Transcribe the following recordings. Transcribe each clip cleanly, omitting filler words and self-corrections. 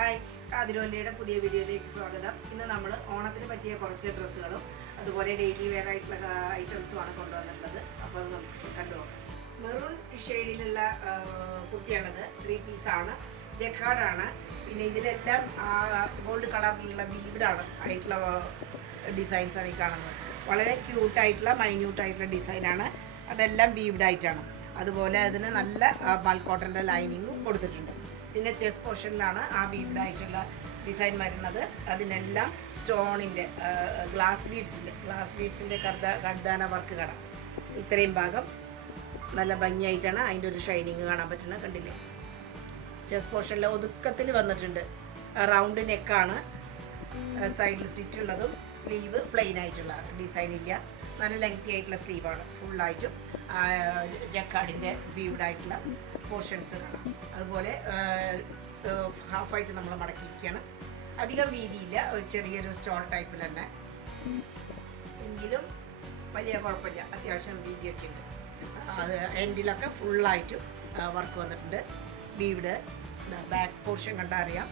Hi, കാതിരോലിയുടെ പുതിയ വീഡിയോയിലേക്ക് സ്വാഗതം. ഇന്ന് നമ്മൾ ഓണത്തിന് പറ്റിയ കുറച്ച് ഡ്രസ്സുകളും അതുപോലെ ഡെയിലി വെയർ ആയിട്ടുള്ള ഐറ്റംസുമാണ് കൊണ്ടുവന്നിട്ടുള്ളത്. അപ്പോൾ അത് നമുക്ക് കണ്ടുപോകാം. മെറൂൺ ഷെയ്ഡിലുള്ള കുർത്തിയാണത്. 3 പീസാണ്, ജക്കാർഡാണ്. പിന്നെ ഇതിലെല്ലാം ഗോൾഡ് കളറിലുള്ള ബീഡാണ് ആയിട്ടുള്ള ഡിസൈൻസാണ് ഈ കാണുന്നത്. വളരെ ക്യൂട്ടായിട്ടുള്ള മൈന്യൂട്ടായിട്ടുള്ള ഡിസൈനാണ്. അതെല്ലാം ബീഡായിട്ടാണ്. അതുപോലെ അതിന് നല്ല മൽക്കോട്ടൻ്റെ ലൈനിങ്ങും കൊടുത്തിട്ടുണ്ട്. പിന്നെ ചെസ്റ്റ് പോർഷനിലാണ് ആ ബീഡായിട്ടുള്ള ഡിസൈൻ വരുന്നത്. അതിനെല്ലാം സ്റ്റോണിൻ്റെ ഗ്ലാസ് ബീഡ്സിൻ്റെ കർദാന വർക്ക് കാണാം. ഇത്രയും ഭാഗം നല്ല ഭംഗിയായിട്ടാണ് അതിൻ്റെ ഒരു ഷൈനിങ് കാണാൻ പറ്റുന്നത്. കണ്ടില്ലേ? ചെസ്റ്റ് പോർഷനിൽ ഒതുക്കത്തിൽ വന്നിട്ടുണ്ട്. റൗണ്ട് നെക്കാണ്. സൈഡിൽ സ്റ്റിച്ച് ഉള്ളതും സ്ലീവ് പ്ലെയിൻ ആയിട്ടുള്ള ഡിസൈൻ ഇല്ല. നല്ല ലെങ്തി ആയിട്ടുള്ള സ്ലീവാണ്. ഫുള്ളായിട്ടും ജക്കാർഡിൻ്റെ വീവ്ഡായിട്ടുള്ള പോർഷൻസ് കാണാം. അതുപോലെ ഹാഫായിട്ട് നമ്മൾ മടക്കിയിരിക്കുകയാണ്. അധികം വീതിയില്ല, ഒരു ചെറിയൊരു സ്റ്റോൾ ടൈപ്പിൽ തന്നെ, എങ്കിലും വലിയ കുഴപ്പമില്ല. അത്യാവശ്യം വീതിയൊക്കെ ഉണ്ട്. അത് എൻഡിലൊക്കെ ഫുള്ളായിട്ടും വർക്ക് വന്നിട്ടുണ്ട്. വീവ്ഡ് ബാക്ക് പോർഷൻ കണ്ടാൽ അറിയാം.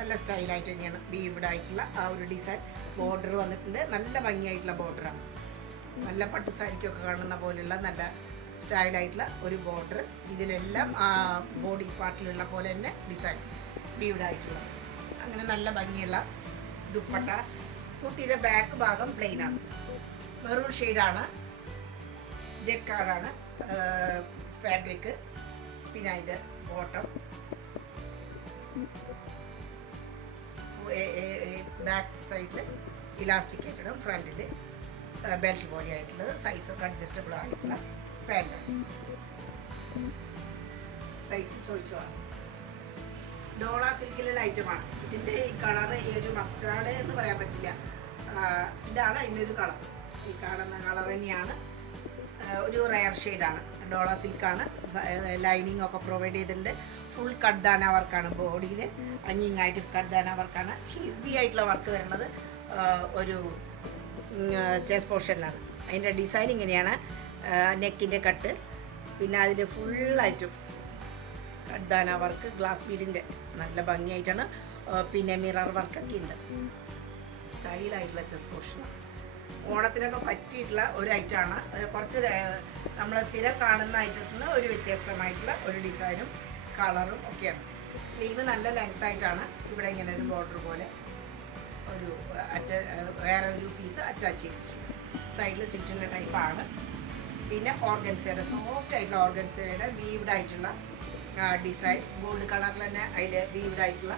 നല്ല സ്റ്റൈലായിട്ട് തന്നെയാണ് വീവ്ഡായിട്ടുള്ള ആ ഒരു ഡിസൈൻ. ബോർഡർ വന്നിട്ടുണ്ട്. നല്ല ഭംഗിയായിട്ടുള്ള ബോർഡറാണ്. നല്ല പട്ട് സാരിക്കൊക്കെ കാണുന്ന പോലെയുള്ള നല്ല സ്റ്റൈലായിട്ടുള്ള ഒരു ബോർഡർ. ഇതിലെല്ലാം ബോഡി പാർട്ടിലുള്ള പോലെ തന്നെ ഡിസൈൻ വീവ്ഡായിട്ടുള്ള. അങ്ങനെ നല്ല ഭംഗിയുള്ള ദുപ്പട്ട. കുർത്തിയുടെ ബാക്ക് ഭാഗം പ്ലെയിനാണ്. മെറൂൺ ഷെയ്ഡാണ്. ജക്കാർഡാണ് ഫാബ്രിക്. പിന്നെ അതിൻ്റെ ബോട്ടം ബാക്ക് സൈഡിൽ ഇലാസ്റ്റിക്കേറ്റഡും ഫ്രണ്ടിൽ ബെൽറ്റ് പോലെ ആയിട്ടുള്ളത്. സൈസൊക്കെ അഡ്ജസ്റ്റബിൾ ആയിട്ടുള്ള പാൻറ്റാണ്. സൈസ് ചോദിച്ചോളാം. ഡോള സിൽക്കിലുള്ള ഐറ്റമാണ്. ഇതിൻ്റെ ഈ കളറ് ഈ ഒരു മസ്റ്റാർഡ് എന്ന് പറയാൻ പറ്റില്ല. ഇതാണ് അതിൻ്റെ ഒരു കളർ. ഈ കാണുന്ന കളർ തന്നെയാണ്. ഒരു റയർ ഷെയ്ഡാണ്. ഡോള സിൽക്കാണ്. ലൈനിങ് ഒക്കെ പ്രൊവൈഡ് ചെയ്തിട്ടുണ്ട്. ഫുൾ കട്ദാന വർക്കാണ്. ബോഡിയിൽ അഞ്ഞിങ്ങായിട്ട് കട്ദാന വർക്കാണ്. ഹെവി ആയിട്ടുള്ള വർക്ക് വരുന്നത് ഒരു ചെസ്റ്റ് പോർഷനിലാണ്. അതിൻ്റെ ഡിസൈൻ ഇങ്ങനെയാണ്. നെക്കിൻ്റെ കട്ട്, പിന്നെ അതിൽ ഫുള്ളായിട്ടും കട്ദാന വർക്ക്, ഗ്ലാസ് ബീഡിൻ്റെ നല്ല ഭംഗിയായിട്ടാണ്. പിന്നെ മിറർ വർക്കൊക്കെ ഉണ്ട്. സ്റ്റൈലായിട്ടുള്ള ചെസ്റ്റ് പോർഷനാണ്. ഓണത്തിനൊക്കെ പറ്റിയിട്ടുള്ള ഒരു ഐറ്റമാണ്. കുറച്ച് നമ്മൾ സ്ഥിരം കാണുന്ന ഐറ്റത്തിൽ നിന്ന് ഒരു വ്യത്യസ്തമായിട്ടുള്ള ഒരു ഡിസൈനും കളറും ഒക്കെയാണ്. സ്ലീവ് നല്ല ലെങ്ത് ആയിട്ടാണ്. ഇവിടെ ഇങ്ങനെ ഒരു ബോർഡർ പോലെ ഒരു വേറെ ഒരു പീസ് അറ്റാച്ച് ചെയ്തിട്ടുണ്ട്. സൈഡിൽ സ്റ്റിച്ചിൻ്റെ ടൈപ്പാണ്. പിന്നെ ഓർഗൻസയുടെ സോഫ്റ്റ് ആയിട്ടുള്ള ഓർഗൻസയുടെ വീവ്ഡ് ആയിട്ടുള്ള ഡിസൈൻ. ഗോൾഡ് കളറിൽ തന്നെ അതിൽ വീവ്ഡ് ആയിട്ടുള്ള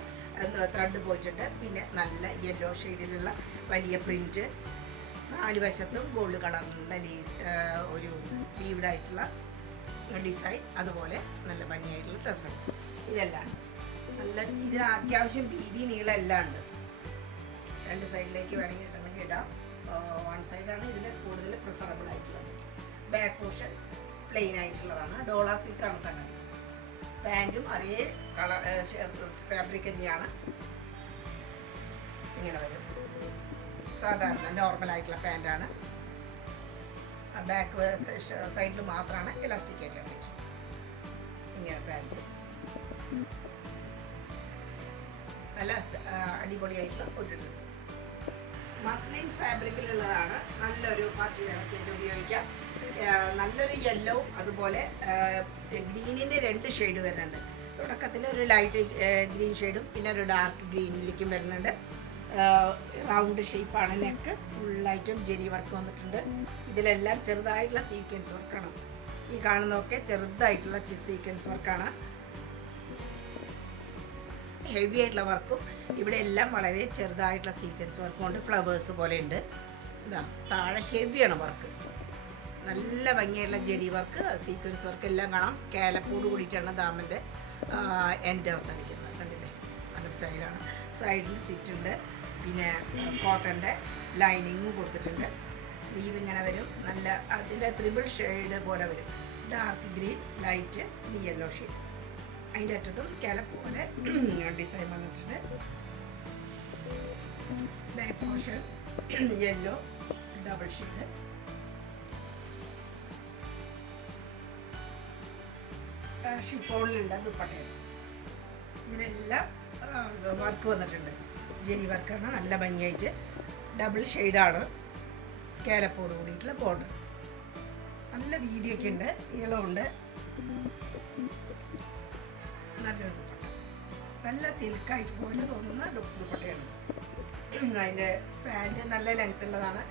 ത്രെഡ് പോയിട്ടുണ്ട്. പിന്നെ നല്ല യെല്ലോ ഷെയ്ഡിലുള്ള വലിയ പ്രിൻറ്റ്. 4 വശത്തും ഗോൾഡ് കളറിലുള്ള ഒരു വീവ്ഡ് ആയിട്ടുള്ള ഡിസൈൻ. അതുപോലെ നല്ല ഭംഗിയായിട്ടുള്ള ഡ്രസ്സസ്. ഇതെല്ലാം നല്ല ഇതിന് അത്യാവശ്യം വീതി നീളം എല്ലാം ഉണ്ട്. 2 സൈഡിലേക്ക് വേണമെങ്കിൽ ഇടണമെങ്കിൽ ഇടാം. 1 സൈഡാണ് ഇതിന് കൂടുതൽ പ്രിഫറബിൾ ആയിട്ടുള്ളത്. ബാക്ക് പോർഷൻ പ്ലെയിൻ ആയിട്ടുള്ളതാണ്. ഡോള സിൽക്കാണ് സംഗതി. പാൻറ്റും അതേ കളർ ഫാബ്രിക് തന്നെയാണ്. ഇങ്ങനെ വരും. സാധാരണ നോർമൽ ആയിട്ടുള്ള പാൻറ്റാണ്. ബാക്ക് സൈഡിൽ മാത്രമാണ് ഇലാസ്റ്റിക്കേറ്റ് ആയിട്ട് ഇങ്ങനെ പാൻറ്റ്. നല്ല അടിപൊളിയായിട്ടുള്ള ഒരു ഡ്രസ്സ്. മസ്ലിൻ ഫാബ്രിക്കിലുള്ളതാണ്. നല്ലൊരു പാർട്ടി വെയർക്ക് ഉപയോഗിക്കാം. നല്ലൊരു യെല്ലോവും അതുപോലെ ഗ്രീനിൻ്റെ 2 ഷെയ്ഡ് വരുന്നുണ്ട്. തുടക്കത്തിൽ ഒരു ലൈറ്റ് ഗ്രീൻ ഷെയ്ഡും പിന്നെ ഒരു ഡാർക്ക് ഗ്രീനിലേക്കും വരുന്നുണ്ട്. റൗണ്ട് ഷേപ്പാണ്. നെക്ക് ഫുള്ളായിട്ടും ജെരി വർക്ക് വന്നിട്ടുണ്ട്. ഇതിലെല്ലാം ചെറുതായിട്ടുള്ള സീക്വൻസ് വർക്കാണ്. ഈ കാണുന്നതൊക്കെ ചെറുതായിട്ടുള്ള സീക്വൻസ് വർക്കാണ്. ഹെവി ആയിട്ടുള്ള വർക്കും ഇവിടെ എല്ലാം വളരെ ചെറുതായിട്ടുള്ള സീക്വൻസ് വർക്കും കൊണ്ട് ഫ്ലവേഴ്സ് പോലെ ഉണ്ട്. ഇതാ താഴെ ഹെവിയാണ് വർക്ക്. നല്ല ഭംഗിയായിട്ടുള്ള ജെരി വർക്ക്, സീക്വൻസ് വർക്ക് എല്ലാം കാണാം. സ്കാലപ്പോട് കൂടിയിട്ടാണ് ദാമൻ്റെ എൻഡ് അവസാനിക്കുന്നത്. കണ്ടില്ലേ? നല്ല സ്റ്റൈലാണ്. സൈഡിൽ സ്റ്റിച്ച് ഉണ്ട്. പിന്നെ കോട്ടൻ്റെ ലൈനിങ്ങും കൊടുത്തിട്ടുണ്ട്. സ്ലീവ് ഇങ്ങനെ വരും. നല്ല അതിൻ്റെ 3 ഷെയ്ഡ് പോലെ വരും. Dark green, light, yellow shade. അതിൻ്റെ അറ്റത്തും സ്കാലപ്പ് പോലെ ഡിസൈൻ വന്നിട്ടുണ്ട്. Back portion yellow double shade. ഷിഫോണിലുള്ള ദുപ്പട്ടയാണ്. ഇതിനെല്ലാം വർക്ക് വന്നിട്ടുണ്ട്. ജെരി വർക്കാണ്, നല്ല ഭംഗിയായിട്ട് ഡബിൾ ഷെയ്ഡാണ്. സ്കാലപ്പോട് കൂടിയിട്ടുള്ള ബോർഡർ, നല്ല വീതിയൊക്കെ ഉണ്ട്, നീളമുണ്ട്. നല്ലൊരു ദുപ്പട്ട, നല്ല സിൽക്കായിട്ട് പോലെ തോന്നുന്ന ദുപ്പട്ടയാണ്. അതിൻ്റെ പാൻറ്റ് നല്ല ലെങ്ത് ഉള്ളതാണ്,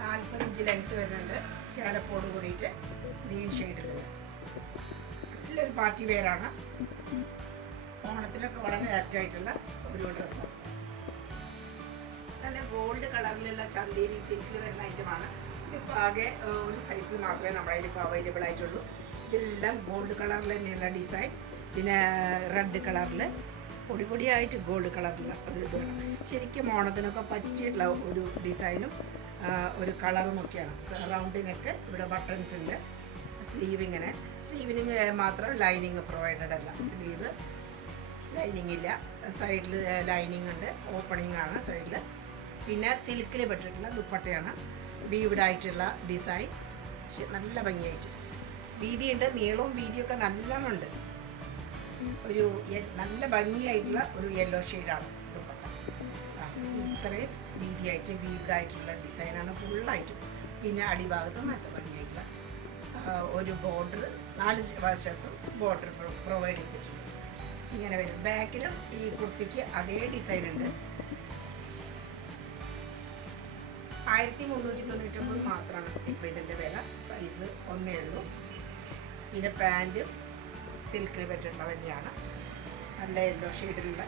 40 ഇഞ്ച് ലെങ്ത് വരുന്നുണ്ട്. സ്കാലപ്പോട് കൂടിയിട്ട് ഗ്രീൻ ഷെയ്ഡിലുള്ളത് നല്ലൊരു പാർട്ടി വെയറാണ്. ഓണത്തിനൊക്കെ വളരെ ആപ്റ്റായിട്ടുള്ള ഒരു ഡ്രസ്സാണ്. നല്ല ഗോൾഡ് കളറിലുള്ള ചന്തേരി സിൽക്കിൽ വരുന്ന ഐറ്റമാണ്. ഇതിപ്പോൾ ആകെ ഒരു സൈസിൽ മാത്രമേ നമ്മുടെ കയ്യിൽ അവൈലബിൾ ആയിട്ടുള്ളൂ. ഇതെല്ലാം ഗോൾഡ് കളറിൽ തന്നെയുള്ള ഡിസൈൻ, പിന്നെ റെഡ് കളറിൽ പൊടിയായിട്ട് ഗോൾഡ് കളറിലുള്ള ഒരു ഇത് വേണം. ശരിക്കും ഓണത്തിനൊക്കെ പറ്റിയിട്ടുള്ള ഒരു ഡിസൈനും ഒരു കളറും ഒക്കെയാണ്. റൗണ്ടിനൊക്കെ ഇവിടെ ബട്ടൺസ് ഉണ്ട്. സ്ലീവിന് മാത്രം ലൈനിങ് പ്രൊവൈഡഡ് അല്ല. സ്ലീവ് ലൈനിങ് ഇല്ല, സൈഡിൽ ലൈനിങ് ഉണ്ട്, ഓപ്പണിംഗ് ആണ് സൈഡിൽ. പിന്നെ സിൽക്കിൽ പെട്ടിട്ടുള്ള ദുപ്പട്ടയാണ്, വീവ്ഡ് ആയിട്ടുള്ള ഡിസൈൻ, നല്ല ഭംഗിയായിട്ട്. വീതിയുണ്ട്, നീളവും വീതിയൊക്കെ നല്ലോണം ഉണ്ട്. ഒരു നല്ല ഭംഗിയായിട്ടുള്ള ഒരു യെല്ലോ ഷെയ്ഡാണ് ദുപ്പട്ട. ഇത്രയും വീതിയായിട്ട് വീവ്ഡ് ആയിട്ടുള്ള ഡിസൈനാണ് ഫുള്ളായിട്ടും. പിന്നെ അടിഭാഗത്ത് നല്ല ഭംഗിയായിട്ടുള്ള ഒരു ബോർഡർ, 4 വശത്തും ബോർഡർ പ്രൊവൈഡ് ചെയ്തിട്ടുണ്ട്. ഇങ്ങനെ വരും. ബാക്കിലും ഈ കുർത്തിക്ക് അതേ ഡിസൈൻ ഉണ്ട്. 1399 മാത്രമാണ് ഇപ്പോൾ ഇതിൻ്റെ വില. സൈസ് 1 ഉള്ളൂ. പിന്നെ പാൻറ്റ് സിൽക്കിൽ പറ്റുന്ന തന്നെയാണ്, നല്ല യെല്ലോ ഷെയ്ഡിലുള്ള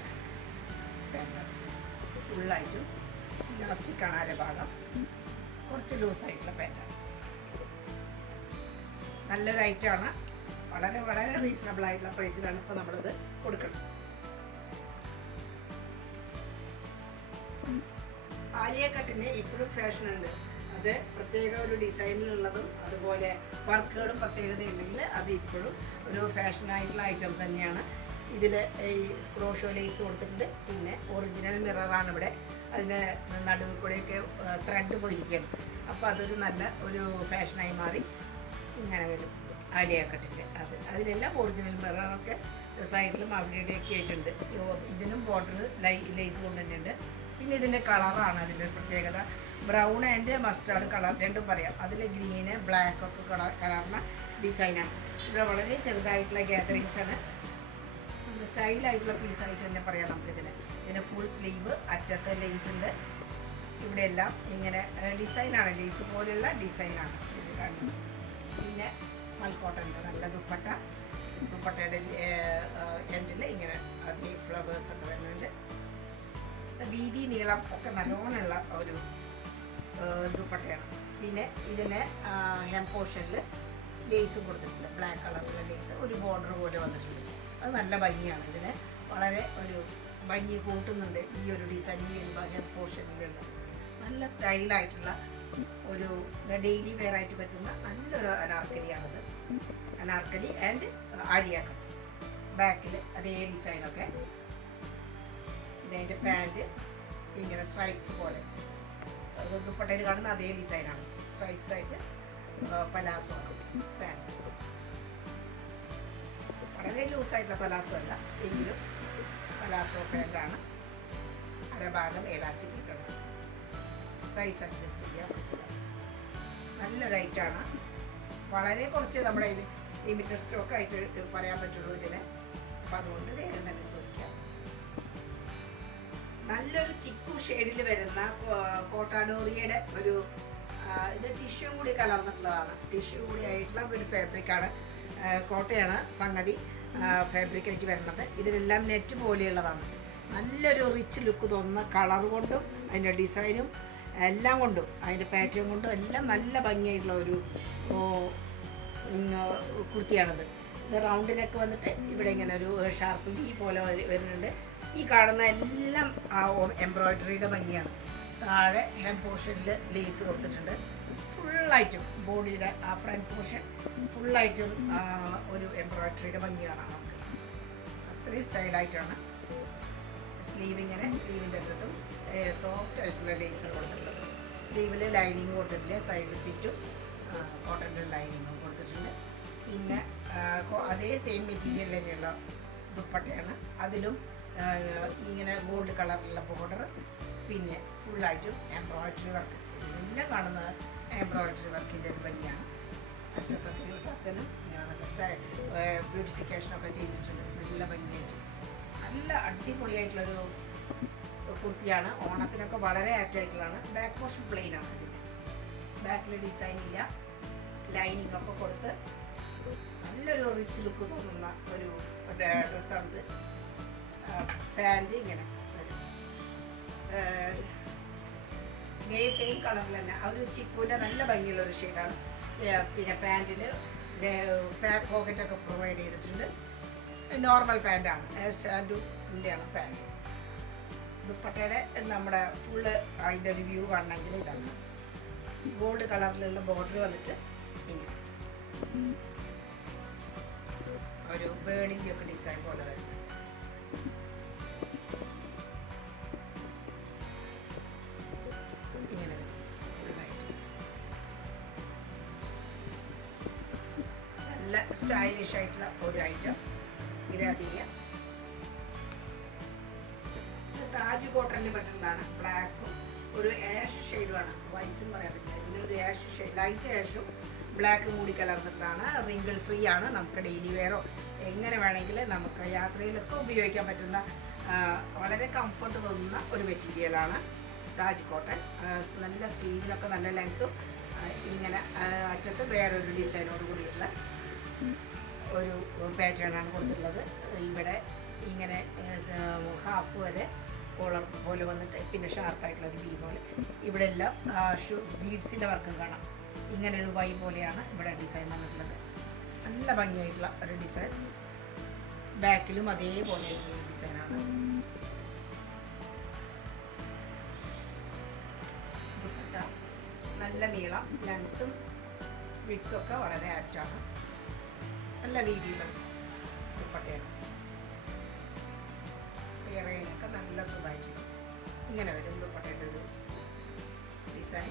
പാൻറ്റാണ്. ഫുള്ളായിട്ടും ഇലാസ്റ്റിക്കാണ് അരഭാഗം, കുറച്ച് ലൂസായിട്ടുള്ള പാൻറ്റാണ്. നല്ലൊരു ഐറ്റമാണ്. വളരെ റീസണബിൾ ആയിട്ടുള്ള പ്രൈസിലാണ് ഇപ്പോൾ നമ്മളിത് കൊടുക്കുന്നത്. ആലിയ കട്ടിന് ഇപ്പോഴും ഫാഷൻ ഉണ്ട്. അത് പ്രത്യേക ഒരു ഡിസൈനിലുള്ളതും അതുപോലെ വർക്കുകളും പ്രത്യേകത ഉണ്ടെങ്കിൽ അത് ഇപ്പോഴും ഒരു ഫാഷനായിട്ടുള്ള ഐറ്റംസ് തന്നെയാണ്. ഇതിൽ ഈ ക്രോഷോ ലേസ് കൊടുത്തിട്ടുണ്ട്. പിന്നെ ഒറിജിനൽ മിററാണ് ഇവിടെ. അതിൻ്റെ നടുവിൽ കൂടെയൊക്കെ ത്രെഡ് പോയിരിക്കുകയാണ്. അപ്പോൾ അതൊരു നല്ല ഒരു ഫാഷനായി മാറി. ഇങ്ങനെ വരും ആലിയ കട്ടിൻ്റെ. അതിലെല്ലാം ഒറിജിനൽ മിററൊക്കെ സൈഡിലും അവിടെയൊക്കെ ആയിട്ടുണ്ട്. ഇതിനും ബോർഡർ ലേസ് കൊണ്ട് തന്നെയുണ്ട്. പിന്നെ ഇതിൻ്റെ കളറാണ് അതിൻ്റെ പ്രത്യേകത. ബ്രൗൺ ആൻഡ് മസ്റ്റാർഡ് കളർ രണ്ടും പറയാം. അതിൽ ഗ്രീന് ബ്ലാക്കൊക്കെ കളറിന ഡിസൈനാണ്. ഇവിടെ വളരെ ചെറുതായിട്ടുള്ള ഗ്യാതറിങ്സാണ്. സ്റ്റൈലായിട്ടുള്ള പീസായിട്ട് തന്നെ പറയാം നമുക്കിതിന്. ഇതിന് ഫുൾ സ്ലീവ്, അറ്റത്തെ ലേസ് ഉണ്ട്. ഇവിടെ എല്ലാം ഇങ്ങനെ ഡിസൈനാണ്, ലേസ് പോലെയുള്ള ഡിസൈനാണ് ഇത് കാണുന്നത്. പിന്നെ മൽക്കോട്ടൻ്റെ നല്ല ദുപ്പട്ടയുടെ എൻഡിൽ ഇങ്ങനെ അതേ ഫ്ലവേഴ്സൊക്കെ വരുന്നുണ്ട്. വീതി നീളം ഒക്കെ നല്ലോണമുള്ള ഒരു ദുപ്പട്ടയാണ്. പിന്നെ ഇതിന് ഹെം പോർഷനിൽ ലേസ് കൊടുത്തിട്ടുണ്ട്, ബ്ലാക്ക് കളറിലുള്ള ലേസ്, ഒരു ബോർഡർ പോലെ വന്നിട്ടുണ്ട്. അത് നല്ല ഭംഗിയാണ്. ഇതിന് വളരെ ഒരു ഭംഗി കൂട്ടുന്നുണ്ട് ഈ ഒരു ഡിസൈൻ. ഈ ഹെം പോർഷനിലുള്ള നല്ല സ്റ്റൈലായിട്ടുള്ള ഒരു ഡെയിലി വെയർ ആയിട്ട് പറ്റുന്ന നല്ലൊരു അനാർക്കലിയാണിത്. Anarkali and Alia cut. ബാക്കിൽ അതേ ഡിസൈനൊക്കെ. ഇതിൻ്റെ പാൻറ്റ് ഇങ്ങനെ സ്ട്രൈപ്സ് പോലെ ദുപ്പട്ടയിൽ കാണുന്ന അതേ ഡിസൈനാണ്. സ്ട്രൈപ്സ് ആയിട്ട് പലാസോ ആണ് പാൻറ്റ്. വളരെ ലൂസായിട്ടുള്ള പലാസോ അല്ല, എങ്കിലും പലാസോ പാൻറ്റാണ്. അരഭാഗം എലാസ്റ്റിക് ഇട്ടുണ്ട്. സൈസ് അഡ്ജസ്റ്റ് ചെയ്യാൻ പറ്റില്ല. നല്ലൊരു ഐറ്റാണ്. വളരെ കുറച്ച് നമ്മുടെ കയ്യിൽ ലിമിറ്റഡ് സ്റ്റോക്ക് ആയിട്ട് പറയാൻ പറ്റുള്ളൂ ഇതിന്. അപ്പം അതുകൊണ്ട് വേഗം തന്നെ ചോദിക്കാം. നല്ലൊരു ചിക്കു ഷെയ്ഡിൽ വരുന്ന കോട്ടാഡോറിയയുടെ ഒരു ഇത് ടിഷ്യൂ കൂടി കലർന്നിട്ടുള്ളതാണ്. ടിഷ്യൂ കൂടി ആയിട്ടുള്ള ഒരു ഫാബ്രിക്കാണ്. കോട്ടയാണ് സംഗതി ഫാബ്രിക്കായിട്ട് വരുന്നത്. ഇതിലെല്ലാം നെറ്റ് പോലെയുള്ളതാണ്. നല്ലൊരു റിച്ച് ലുക്ക് തോന്നുന്ന കളർ കൊണ്ടും അതിൻ്റെ ഡിസൈനും എല്ലാം കൊണ്ടും അതിൻ്റെ പാറ്റേൺ കൊണ്ടും എല്ലാം നല്ല ഭംഗിയായിട്ടുള്ള ഒരു കുർത്തിയാണിത്. ഇത് റൗണ്ടിനൊക്കെ വന്നിട്ട് ഇവിടെ ഇങ്ങനെ ഒരു ഷാർപ്പ് വി പോലെ വരുന്നുണ്ട്. ഈ കാണുന്ന എല്ലാം ആ എംബ്രോയിഡറിയുടെ ഭംഗിയാണ്. താഴെ ഹെം പോർഷനിൽ ലേസ് കൊടുത്തിട്ടുണ്ട്. ഫുള്ളായിട്ടും ബോഡിയുടെ ആ ഫ്രണ്ട് പോർഷൻ ഫുള്ളായിട്ടും ഒരു എംബ്രോയിഡറിയുടെ ഭംഗിയാണ് നമുക്ക്. അത്രയും സ്റ്റൈലായിട്ടാണ്. സ്ലീവിങ്ങനെ സ്ലീവിൻ്റെ അടുത്തും സോഫ്റ്റ് ആയിട്ടുള്ള ലേസാണ് കൊടുത്തിട്ടുള്ളത്. സ്ലീവിൽ ലൈനിങ് കൊടുത്തിട്ടില്ല, സൈഡിൽ സ്റ്റിച്ചും കോട്ടൻ്റെ ലൈനിങ്ങും കൊടുത്തിട്ടുണ്ട്. പിന്നെ അതേ സെയിം മെറ്റീരിയൽ തന്നെയുള്ള ദുപ്പട്ടയാണ്. അതിലും ഇങ്ങനെ ഗോൾഡ് കളറിലുള്ള ബോർഡർ, പിന്നെ ഫുള്ളായിട്ടും എംബ്രോയിഡറി വർക്ക്. ഇതെല്ലാം കാണുന്നത് എംബ്രോയിഡറി വർക്കിൻ്റെ ഒരു ഭംഗിയാണ്. അറ്റത്തൊക്കെ ടസലും ഇങ്ങനെ നല്ല ബ്യൂട്ടിഫിക്കേഷനൊക്കെ ചെയ്തിട്ടുണ്ട്. നല്ല ഭംഗിയായിട്ട് നല്ല അടിപൊളിയായിട്ടുള്ളൊരു കുർത്തിയാണ്. ഓണത്തിനൊക്കെ വളരെ ആപ്റ്റായിട്ടുള്ളതാണ്. ബാക്ക് പോർഷൻ പ്ലെയിൻ ആണ്. ഇതിൻ്റെ ബാക്കിൽ ഡിസൈൻ ഇല്ല, ലൈനിങ് ഒക്കെ കൊടുത്ത് നല്ലൊരു റിച്ച് ലുക്ക് തോന്നുന്ന ഒരു ഡ്രസ്സാണിത്. പാൻറ്റ് ഇങ്ങനെ സെയിം കളറിൽ തന്നെ ആ ഒരു ചിപ്പൂൻ്റെ നല്ല ഭംഗിയുള്ള ഒരു ഷെയ്ഡാണ്. പിന്നെ പാൻറ്റിൽ പോക്കറ്റൊക്കെ പ്രൊവൈഡ് ചെയ്തിട്ടുണ്ട്. നോർമൽ പാൻറ്റാണ്, സ്റ്റാൻഡിൻ്റെയാണ് പാൻറ്റ്. ദുപ്പട്ടയുടെ നമ്മുടെ ഫുള്ള് അതിൻ്റെ ഒരു വ്യൂ കാണണമെങ്കിൽ ഇതാണ്. ഗോൾഡ് കളറിലുള്ള ബോർഡർ വന്നിട്ട് ഇങ്ങനെ ഒരു ബേണിംഗ് ഒക്കെ ഡിസൈൻ പോലെ വരും. ഇങ്ങനെ വരും ഫുള്ളായിട്ട്. നല്ല സ്റ്റൈലിഷ് ആയിട്ടുള്ള ഒരു ഐറ്റം. ഇതറിയ താജ് കോട്ടണിൽ പെട്ടിട്ടുള്ളതാണ്. ബ്ലാക്കും ഒരു ആഷ് ഷെയ്ഡുമാണ്, വൈറ്റ് എന്ന് പറയാൻ പറ്റില്ല. ഇതിനൊരു ആഷ് ഷെയ്ഡ്, ലൈറ്റ് ആഷും ബ്ലാക്കും കൂടി കലർന്നിട്ടാണ്. റിങ്കിൾ ഫ്രീ ആണ്. നമുക്ക് ഡെയിലി വെയറോ എങ്ങനെ വേണമെങ്കിൽ നമുക്ക് യാത്രയിലൊക്കെ ഉപയോഗിക്കാൻ പറ്റുന്ന വളരെ കംഫർട്ട് തോന്നുന്ന ഒരു മെറ്റീരിയലാണ് താജ് കോട്ടൺ. നല്ല സ്ലീവിനൊക്കെ നല്ല ലെങ്ത്തും ഇങ്ങനെ അറ്റത്ത് വേറൊരു ഡിസൈനോട് കൂടിയിട്ടുള്ള ഒരു പാറ്റേൺ ആണ് കൊടുത്തിട്ടുള്ളത്. ഇവിടെ ഇങ്ങനെ ഹാഫ് വരെ കോളർ പോലെ വന്നിട്ട് പിന്നെ ഷാർപ്പായിട്ടുള്ളൊരു ബി പോലെ. ഇവിടെ എല്ലാം ബീഡ്സിൻ്റെ വർക്കും കാണാം. ഇങ്ങനെ ഒരു വൈ പോലെയാണ് ഇവിടെ ഡിസൈൻ വന്നിട്ടുള്ളത്. നല്ല ഭംഗിയായിട്ടുള്ള ഒരു ഡിസൈൻ. ബാക്കിലും അതേപോലെ ഒരു ഡിസൈനാണ്. ദുപ്പട്ട നല്ല നീളം, ലെങ്ത്തും വിഡ്ത്തും വളരെ ആപ്റ്റാണ്. നല്ല വീതിയിലും ദുപ്പട്ടയാണ്. ഇറങ്ങിയൊക്കെ നല്ല സുഖമായിരിക്കും. ഇങ്ങനെ വരും ദുപ്പട്ടയുടെ ഒരു ഡിസൈൻ.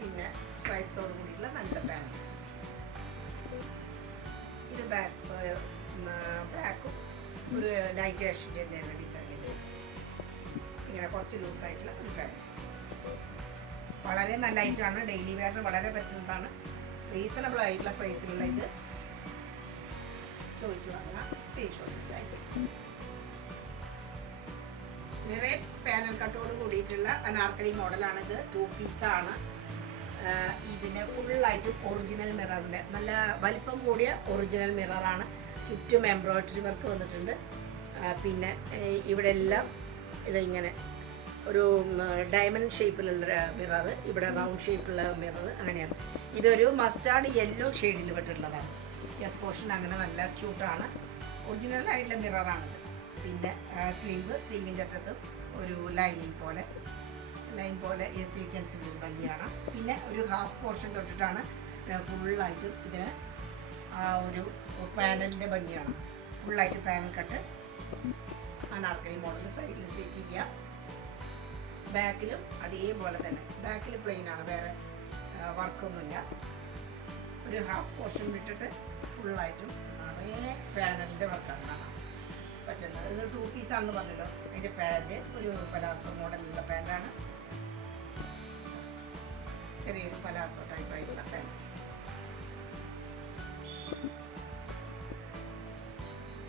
പിന്നെ സ്ട്രൈപ്സോട് കൂടിയുള്ള നല്ല പാൻറ്റ്. ഇത് ബ്ലാക്കും ഒരു ലൈറ്റ് ആഷിൻ്റെ തന്നെയാണ് ഡിസൈൻ ചെയ്ത്. ഇങ്ങനെ കുറച്ച് ലൂസായിട്ടുള്ള ഒരു പാൻറ്റ്. വളരെ നല്ല ഐറ്റമാണ്. ഡെയിലി വെയറിന് വളരെ പറ്റുന്നതാണ്. റീസണബിൾ ആയിട്ടുള്ള പ്രൈസിലുള്ള ഇത് ചോദിച്ചു വാങ്ങാം. സ്ക്രീൻഷോട്ട് അയച്ചു. നിറയെ പാനൽ കട്ടോട് കൂടിയിട്ടുള്ള അനാർക്കലി മോഡലാണിത്. 2 പീസാണ്. ഇതിന് ഫുള്ളായിട്ടും ഒറിജിനൽ മിററിൻ്റെ നല്ല വലിപ്പം കൂടിയ ഒറിജിനൽ മിററാണ്. ചുറ്റും എംബ്രോയിഡറി വർക്ക് വന്നിട്ടുണ്ട്. പിന്നെ ഇവിടെ എല്ലാം ഇതിങ്ങനെ ഒരു ഡയമണ്ട് ഷേപ്പിലുള്ള മിറർ, ഇവിടെ റൗണ്ട് ഷേപ്പിലുള്ള മിറർ, അങ്ങനെയാണ്. ഇതൊരു മസ്റ്റാർഡ് യെല്ലോ ഷെയ്ഡിൽ പെട്ടിട്ടുള്ളതാണ്. ചെസ്റ്റ് പോർഷൻ അങ്ങനെ നല്ല ക്യൂട്ടാണ്. ഒറിജിനലായിട്ടുള്ള മിററാണിത്. പിന്നെ സ്ലീവിൻ്റെ അറ്റത്തും ഒരു ലൈൻ പോലെ എസ് യു ക്യാൻ സീ ഭംഗിയാണ്. പിന്നെ ഒരു ഹാഫ് പോർഷൻ തൊട്ടിട്ടാണ് ഫുള്ളായിട്ടും ഇതിന് ആ ഒരു പാനലിൻ്റെ ഭംഗിയാണ്. ഫുള്ളായിട്ട് പാനൽ കട്ട് അനാർക്കലി മോഡൽ. സൈഡിൽ സെറ്റ് ചെയ്യുക. ബാക്കിലും അതേപോലെ തന്നെ. ബാക്കിൽ പ്ലെയിൻ ആണ്, വേറെ വർക്കൊന്നുമില്ല. ഒരു ഹാഫ് പോർഷൻ വിട്ടിട്ട് ഫുള്ളായിട്ടും നിറയെ പാനലിൻ്റെ വർക്കാണ് കാണാൻ പറ്റുന്നത്. ഇത് 2 പീസാണെന്ന് പറഞ്ഞല്ലോ. അതിൻ്റെ പാൻറ്റ് ഒരു പലാസോ മോഡലുള്ള പാൻറ്റാണ്. ചെറിയൊരു പലാസോ ടൈപ്പായിട്ടുള്ള പാൻറ്റ്.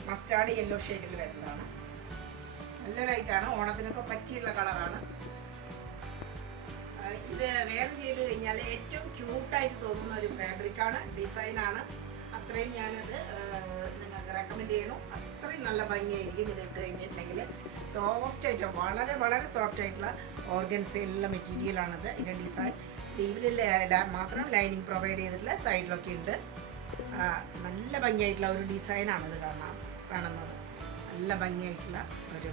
മസ്റ്റാർഡ് യെല്ലോ ഷെയ്ഡിൽ വരുന്നതാണ്. നല്ല ലൈറ്റാണ്. ഓണത്തിനൊക്കെ പറ്റിയുള്ള കളറാണ്. ഇത് വെയർ ചെയ്ത് കഴിഞ്ഞാൽ ഏറ്റവും ക്യൂട്ടായിട്ട് തോന്നുന്ന ഒരു ഫാബ്രിക്കാണ്, ഡിസൈനാണ്. അത്രയും ഞാനത് നിങ്ങൾക്ക് റെക്കമെൻഡ് ചെയ്യണം. അത്രയും നല്ല ഭംഗിയായിരിക്കും ഇത് ഇട്ട് കഴിഞ്ഞിട്ടുണ്ടെങ്കിൽ. സോഫ്റ്റ് ആയിട്ട് വളരെ വളരെ സോഫ്റ്റ് ആയിട്ടുള്ള ഓർഗൻസയിലുള്ള മെറ്റീരിയലാണിത്. ഇതിൻ്റെ ഡിസൈൻ സ്ലീവിൽ മാത്രം ലൈനിങ് പ്രൊവൈഡ് ചെയ്തിട്ടുള്ള സൈഡിലൊക്കെ ഉണ്ട്. നല്ല ഭംഗിയായിട്ടുള്ള ഒരു ഡിസൈനാണിത് കാണുന്നത്. നല്ല ഭംഗിയായിട്ടുള്ള ഒരു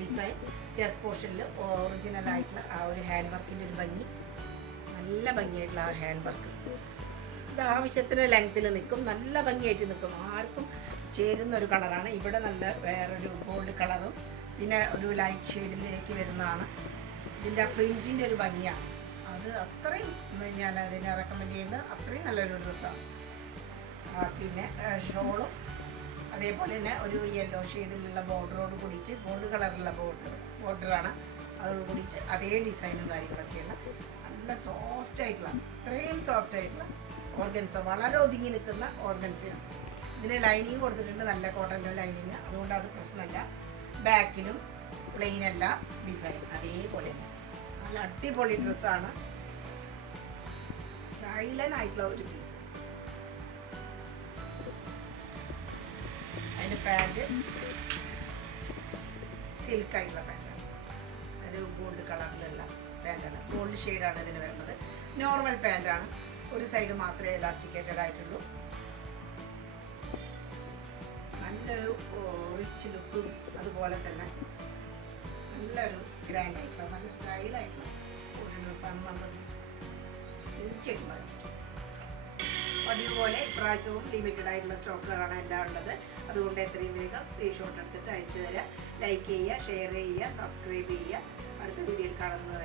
ഡിസൈൻ. ചെസ്റ്റ് പോർഷനിൽ ഒറിജിനലായിട്ടുള്ള ആ ഒരു ഹാൻഡ് വർക്കിൻ്റെ ഒരു ഭംഗി, നല്ല ഭംഗിയായിട്ടുള്ള ആ ഹാൻഡ് വർക്ക്. ഇത് ആവശ്യത്തിന് ലെങ്ത്തിൽ നിൽക്കും, നല്ല ഭംഗിയായിട്ട് നിൽക്കും. ആർക്കും ചേരുന്ന ഒരു കളറാണ്. ഇവിടെ നല്ല വേറൊരു ഗോൾഡ് കളറും പിന്നെ ഒരു ലൈറ്റ് ഷെയ്ഡിലേക്ക് വരുന്നതാണ്. ഇതിൻ്റെ പ്രിൻറ്റിൻ്റെ ഒരു ഭംഗിയാണ്. അത് അത്രയും ഞാൻ അതിനെ റെക്കമെൻഡ് ചെയ്യുന്നത്. അത്രയും നല്ലൊരു ഡ്രസ്സാണ്. പിന്നെ ഷോളും അതേപോലെ തന്നെ ഒരു യെല്ലോ ഷെയ്ഡിലുള്ള ബോർഡറോട് കൂടിയിട്ട് ഗോൾഡ് കളറിലുള്ള ബോർഡറാണ്. അതോട് കൂടിയിട്ട് അതേ ഡിസൈനും കാര്യങ്ങളൊക്കെയുള്ള നല്ല സോഫ്റ്റ് ആയിട്ടുള്ള, ഇത്രയും സോഫ്റ്റ് ആയിട്ടുള്ള ഓർഗൻസ, വളരെ ഒതുങ്ങി നിൽക്കുന്ന ഓർഗൻസയാണ്. ഇതിന് ലൈനിങ് കൊടുത്തിട്ടുണ്ട്, നല്ല കോട്ടൻ്റെ ലൈനിങ്, അതുകൊണ്ട് അത് പ്രശ്നമല്ല. ബാക്കിലും പ്ലെയിൻ അല്ല, ഡിസൈൻ അതേപോലെ നല്ല അടിപൊളി ഡ്രസ്സാണ്. സ്റ്റൈലൻ ആയിട്ടുള്ള ഒരു പീസ്. അതിൻ്റെ പാൻറ് സിൽക്ക് ആയിട്ടുള്ള പാൻറ്റാണ്, ഒരു ഗോൾഡ് കളറിലുള്ള പാൻറ്റാണ്, ഗോൾഡ് ഷെയ്ഡാണ് ഇതിന് വരുന്നത്. നോർമൽ പാൻറ്റാണ്, ഒരു സൈഡ് മാത്രമേ എലാസ്റ്റിക്കേറ്റഡ് ആയിട്ടുള്ളൂ. നല്ലൊരു റിച്ച് ലുക്കും അതുപോലെ തന്നെ നല്ലൊരു ഗ്രാൻഡ് ആയിട്ടുള്ള നല്ല സ്റ്റൈലായിട്ടുള്ള ഒരു ഡ്രസ്സാണ് നമ്മൾ തീർച്ചയായിട്ടും. അതുപോലെ ഇപ്രാവശ്യവും ലിമിറ്റഡ് ആയിട്ടുള്ള സ്റ്റോക്കുകളാണ് എല്ലാം ഉള്ളത്. അതുകൊണ്ട് എത്രയും വേഗം സ്ക്രീൻഷോട്ട് എടുത്തിട്ട് അയച്ചു തരാം. ലൈക്ക് ചെയ്യുക, ഷെയർ ചെയ്യുക, സബ്സ്ക്രൈബ് ചെയ്യുക. അടുത്ത വീഡിയോയിൽ കാണുന്നത്